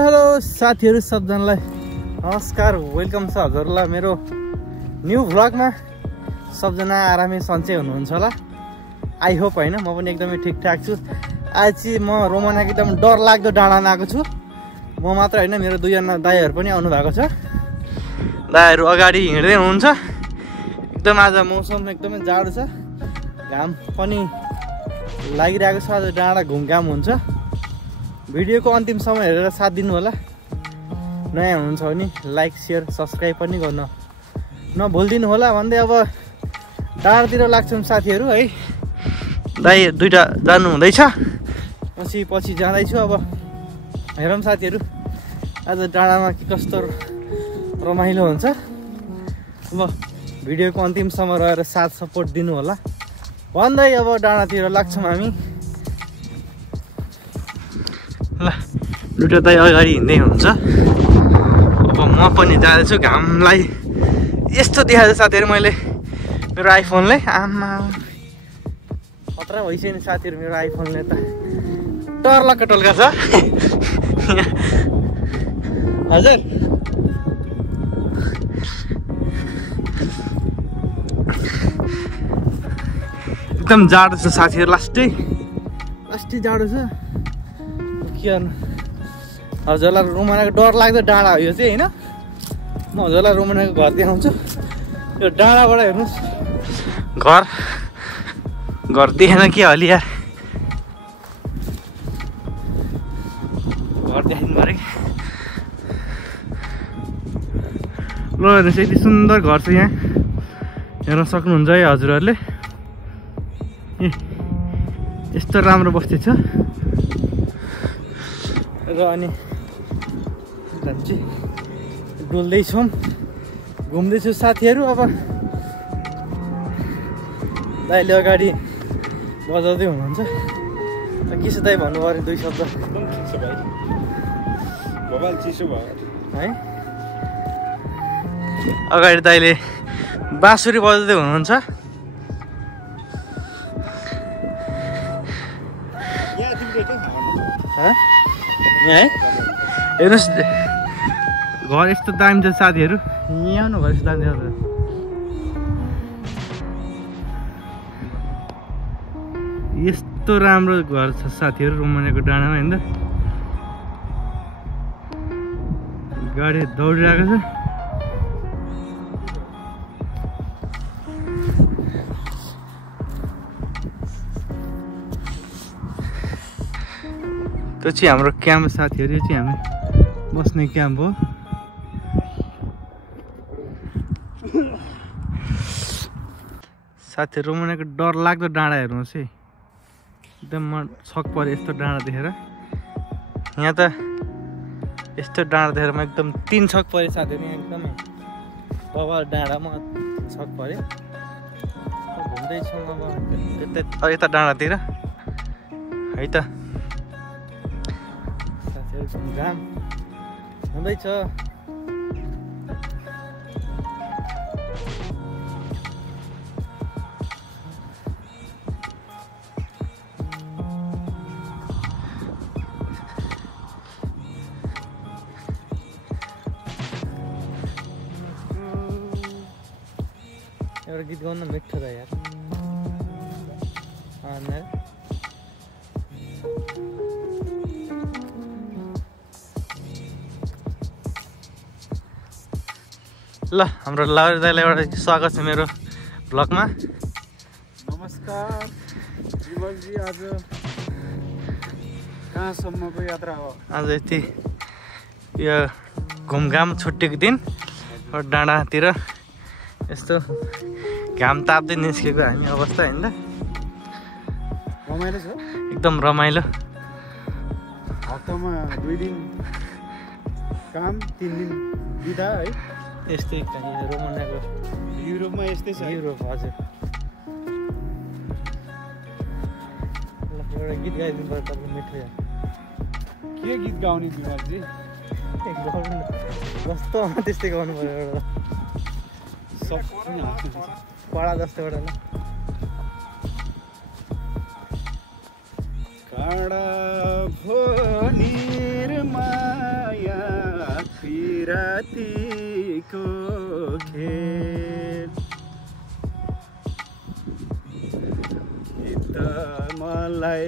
Hello साथीहरु सबजनालाई नमस्कार welcome छ हजुरलाई मेरो न्यू भ्लगमा। सबजना आरामै सन्चै हुनुहुन्छ होला आई होप हैन। म पनि एकदमै ठिकठाक छु। आज चाहिँ म रोमानाको एकदम डर लाग्दो डाँडामा आएको छु। म मात्र हैन मेरो दुईजना दाइहरु पनि आउनु भएको छ। दाइहरु अगाडि हिँड्दै हुनुहुन्छ। एकदम आज मौसम एकदमै जाडो छ, घाम पनि लागिरहेको छ। आज डाँडा घुमघाम हुन्छ। भिडियोको अन्तिमसम्म हेरेर साथ दिनु होला। नयाँ हुनुहुन्छ भने लाइक शेयर सब्स्क्राइब पनि गर्न नभुलिदिनु होला भन्दै अब डाँडातिर लाग्छौँ साथीहरु है। दाइ दुईटा जानु हुँदैछ, पछि जाँदैछु। अब हेरौँ साथीहरु आज डाँडामा के कस्तो रमाइलो हुन्छ। अब भिडियोको अन्तिमसम्म रहेर साथ सपोर्ट दिनु होला भन्दै अब डाँडातिर लाग्छौँ हामी। ल दुईटा दाइ अगाडि हिँड्दै हुनुहुन्छ। अब म पनि जाँदैछु। घामलाई यस्तो देखाएको साथीहरु मैले मेरो आइफोनले आमा खतरा भइसक्यो नि साथीहरु। मेरो आइफोनले त टर्लक्क टल्का छ हजुर। एकदम जाडो छ साथीहरु। लास्टै जाडो छ। के गर्नु, हजुरलाई रोमानाको डर लाग्दो डाँडा हो यो चाहिँ हैन। म हजुरलाई रोमानाको घर देखाउँछु। यो डाँडाबाट हेर्नुहोस्, घर देखेन के अलि यार। घर देखाइदिनु पऱ्यो। ल हेर्नुहोस् यति सुन्दर घर छ यहाँ, हेर्न सक्नुहुन्छ है हजुरहरूले। ए यस्तो राम्रो बस्ती छ। र अनि डुल्दैछौँ, घुम्दैछु साथीहरु। अब दाइले अगाडि बजाउँदै हुनुहुन्छ। के छ दाइ भन्नु पर्यो दुई शब्द। चिसो भयो है। अगाडि दाइले बाँसुरी बजाउँदै हुनुहुन्छ। हेर्नुहोस् घर यस्तो दामी छ साथीहरु। यहाँ आउनु घर यस्तो दामी छ। यस्तो राम्रो घर छ साथीहरु रोमानाको डाँडामा हैन। गाडी दौडिरहेको छ। त्यो चाहिँ हाम्रो क्याम्प साथीहरु। यो चाहिँ हामी बस्ने क्याम्प हो। साथीहरु रोमानाको डर लाग्दो डाँडा हेर्नुहोस् है। एकदम म छक परे यस्तो डाँडा देखेर। यहाँ त यस्तो डाँडा देखेर म एकदम तीन छक परे साथीहरु। यहाँ एकदमै बवाल डाँडा म छक परे। घुम्दैछौँ अब यता डाँडातिर है त। घाम हुँदैछ। एउटा गीत गाउन मिठो छ यार। ल हाम्रो लाउरी दाइलाई एउटा स्वागत छ मेरो भ्लगमा। नमस्कार जीवनजी। आज कहाँसम्मको यात्रा हो? आज यति यो घुमघाम छुट्टीको दिन डाँडातिर यस्तो घाम ताप्दै निस्केको हामी अवस्था हैन त। रमाइलो छ एकदम रमाइलो। हप्तामा 2 दिन काम 3 दिन बिदा है। यस्तै रोमानाको युरोपमा यस्तै छ। युरोप हजुर। ल एउटा गीत गाइदिनु पर्यो तपाईँ मिठो यार। के गीत गाउने विमलजी? जस्तो त्यस्तै गाउनु पर्यो एउटा पढा जस्तो एउटा। ल काँडा भो निरमा पिरातीको खेल त मलाई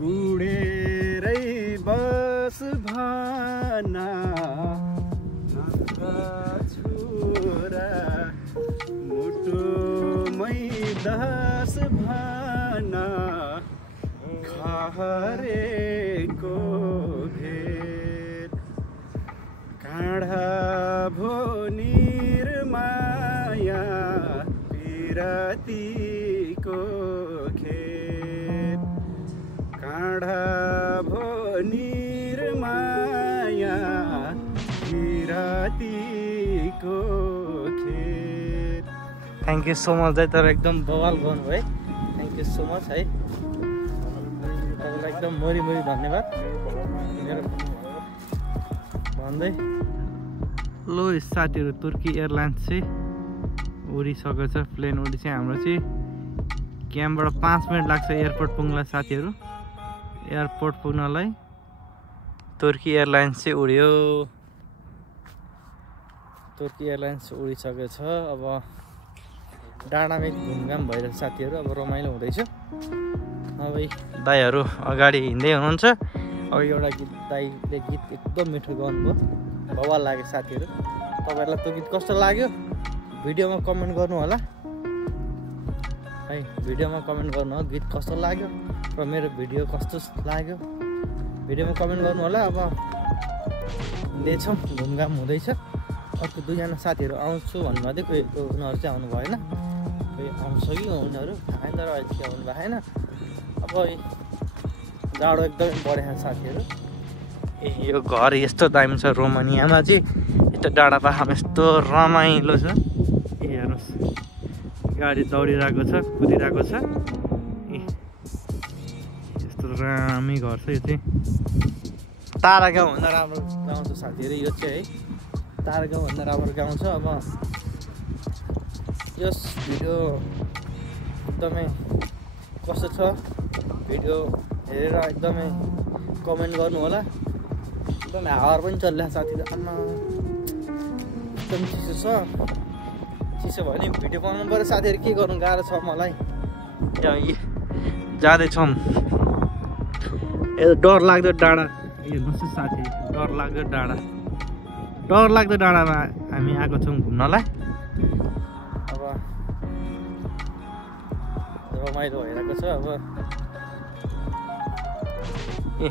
उडेरै बस भना छोरा मुटुमै दस भना खहरेको भेट काँडा भो निर्माया पिरातीको खेत काँडा भो निर्माया पिरातीको खेत। थ्याङ्क यू सो मच है, तर एकदम बवाल गर्नुभयो है, थ्याङ्क यू सो मच है, तपाईँलाई एकदम मरी धन्यवाद मेरो भन्दै। लो साथीहरू, तुर्की एयरलाइन्स चाहिँ उडिसकेको छ, प्लेन उडी चाहिँ हाम्रो चाहिँ क्याम्पबाट 5 मिनट लाग्छ एयरपोर्ट पुग्नलाई साथीहरू। एयरपोर्ट पुग्नलाई तुर्की एयरलाइन्स चाहिँ उड्यो, तुर्की एयरलाइन्स उडिसकेको छ। अब डाँडामै घुमघाम भइरहेछ साथीहरू, अब रमाइलो हुँदैछ। अब दाईहरू अगाडि हिँड्दै हुनुहुन्छ। अब एउटा गीत दाईले गीत एकदम मिठो गाउनुभयो, बवाल लाग्यो साथीहरू। तपाईँहरूलाई त्यो गीत कस्तो लाग्यो भिडियोमा कमेन्ट गर्नु होला है, भिडियोमा कमेन्ट गर्नु हो गीत कस्तो लाग्यो र मेरो भिडियो कस्तो लाग्यो भिडियोमा कमेन्ट गर्नु होला। अब हिँड्दैछौँ, घुमघाम हुँदैछ। अर्को 2जना साथीहरू आउँछु भन्नुभएको थियो, कोही उनीहरू चाहिँ आउनु भएन, कोही आउँछ कि उनीहरू थाहा छैन, तर अहिले चाहिँ आउनु भएन। अब जाडो एकदमै बढेको साथीहरू। ए यो घर यस्तो दामी छ रोमानियामा चाहिँ, यस्तो डाँडा पाखामा यस्तो रमाइलो छ। ए हेर्नुहोस्, गाडी दौडिरहेको छ, कुदिरहेको छ। ए यस्तो दामी घर छ यो चाहिँ। तारा गाउँभन्दा राम्रो गाउँ छ साथीहरू यो चाहिँ है, तारा गाउँभन्दा राम्रो गाउँ छ। अब यस भिडियो एकदमै कस्तो छ भिडियो हेरेर एकदमै कमेन्ट गर्नु होला। एकदमै हावा पनि चलिरहेको साथीहरू, आमा एकदम चिसो छ। चिसो भयो भने भिडियो बनाउनु पऱ्यो साथीहरू, के गर्नु गाह्रो छ मलाई। जाँदैछौँ, यो डर लाग्दो डाँडा हेर्नुहोस् साथी, डर लाग्दो डाँडा, डर लाग्दो डाँडामा हामी आएको छौँ घुम्नलाई। अब रमाइलो भइरहेको छ। अब ए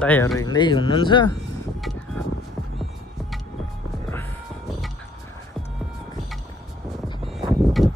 दाईहरू हिँड्दै हुनुहुन्छ।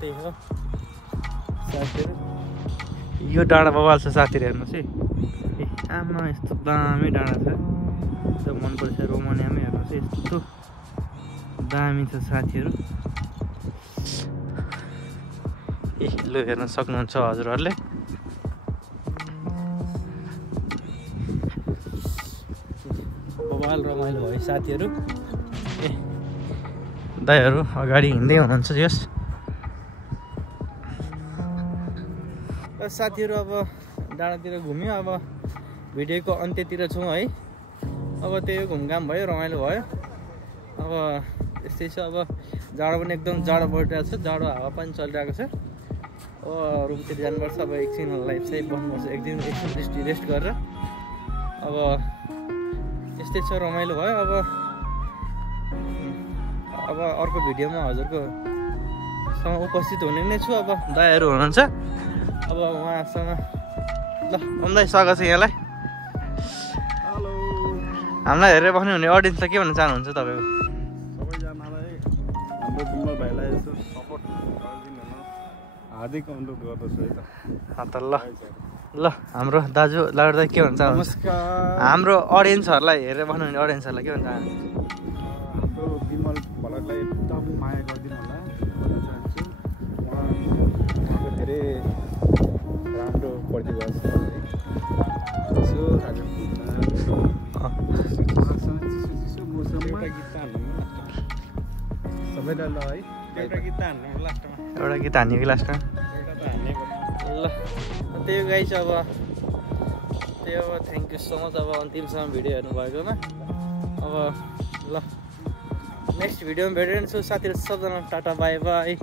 त्यही हो साथीहरू, यो डाँडा बवाल छ साथीहरू, हेर्नुहोस् है। ए आमा यस्तो दामी डाँडा छ, यस्तो मनपर्छ रोमानियामै। हेर्नुहोस् है यस्तो दामी छ साथीहरू। ए लु हेर्न सक्नुहुन्छ हजुरहरूले। बवाल रमाइलो भयो साथीहरू। ए दाईहरू अगाडि हिँड्दै हुनुहुन्छ। यस साथीहरू, अब डाँडातिर घुम्यो, अब भिडियोको अन्त्यतिर छौँ है। अब त्यही घुमघाम भयो, रमाइलो भयो। अब यस्तै छ। अब जाडो पनि एकदम जाडो बढिरहेको छ, जाडो हावा पनि चलिरहेको छ। अब रुमतिर जानुपर्छ। अब एकछिन लाइफ चाहिँ बस्नुपर्छ, एकछिन रेस्ट गरेर। अब यस्तै छ, रमाइलो भयो। अब अर्को भिडियोमा हजुरको सँग उपस्थित हुने नै छु। अब दाईहरू हुनुहुन्छ, अब उहाँसँग ल दाई स्वागत छ यहाँलाई। हेलो, हामीलाई हेरेर बस्नु हुने अडियन्सलाई के भन्न चाहनुहुन्छ तपाईँको? सबैजनालाई हाम्रो विमल भाइलाई यसो सपोर्ट गरिदिनु न, हार्दिक अनुरोध गर्दछु है त। ल ल हाम्रो दाजु लाडो दाइ के भन्छ? नमस्कार। हाम्रो अडियन्सहरूलाई हेरेर बस्नु हुने अडियन्सहरूलाई के भन्छ? हाम्रो विमल भलकलाई एकदम माया गरिदिनु होला भन्न चाहन्छु। उहाँको धेरै राम्रो प्रतिभा छ है। यसो आज सबैलाई ल है, एउटा गीत हान्यो कि लास्टमा? ल त्यही गाई छ। अब त्यही अब थ्याङ्क यू सो मच अब अन्तिमसम्म भिडियो हेर्नु भएकोमा। अब ल नेक्स्ट भिडियोमा भेटेर छु साथीहरू सबजना टाटा बाई बाई।